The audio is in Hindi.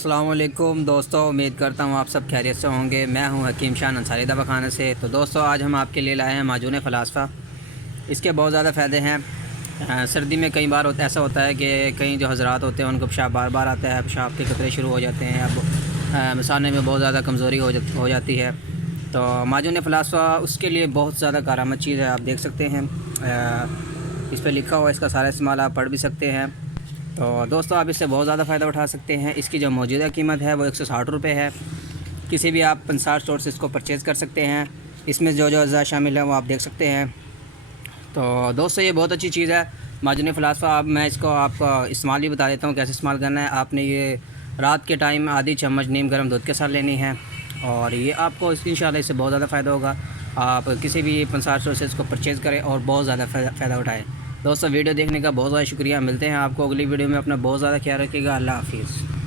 अस्सलाम वालेकुम दोस्तों, उम्मीद करता हूँ आप सब खैरियत से होंगे। मैं हूँ हकीम शाह अंसारी दवाखाने से। तो दोस्तों, आज हम आपके लिए लाए हैं माजून फ़लास्फ़ा। इसके बहुत ज़्यादा फ़ायदे हैं। सर्दी में कई बार ऐसा होता है कि कई जो हज़रात होते हैं उनको पेशाब बार बार आता है, पेशाब के कतरे शुरू हो जाते हैं, अब मिसाने में बहुत ज़्यादा कमज़ोरी हो जाती है। तो माजून फ़लास्फ़ा उसके लिए बहुत ज़्यादा कारआमद चीज़ है। आप देख सकते हैं इस पर लिखा हुआ, इसका सारा इस्तेमाल आप पढ़ भी सकते हैं। तो दोस्तों, आप इससे बहुत ज़्यादा फ़ायदा उठा सकते हैं। इसकी जो मौजूदा कीमत है वो 160 रुपये है। किसी भी आप पंसार स्टोर से इसको परचेज़ कर सकते हैं। इसमें जो जो अज़ा शामिल है वो आप देख सकते हैं। तो दोस्तों, ये बहुत अच्छी चीज़ है माजून फ़लास्फ़ा। मैं इसको आपको इस्तेमाल भी बता देता हूँ कैसे इस्तेमाल करना है। आपने ये रात के टाइम आधी चम्मच नीम गर्म दूध के साथ लेनी है और ये आपको इंशाल्लाह इससे बहुत ज़्यादा फ़ायदा होगा। आप किसी भी पंसार स्टोर से इसको परचेज़ करें और बहुत ज़्यादा फ़ायदा उठाएँ। दोस्तों, वीडियो देखने का बहुत ज़्यादा शुक्रिया। मिलते हैं आपको अगली वीडियो में। अपना बहुत ज़्यादा ख्याल रखिएगा। अल्लाह हाफ़िज़।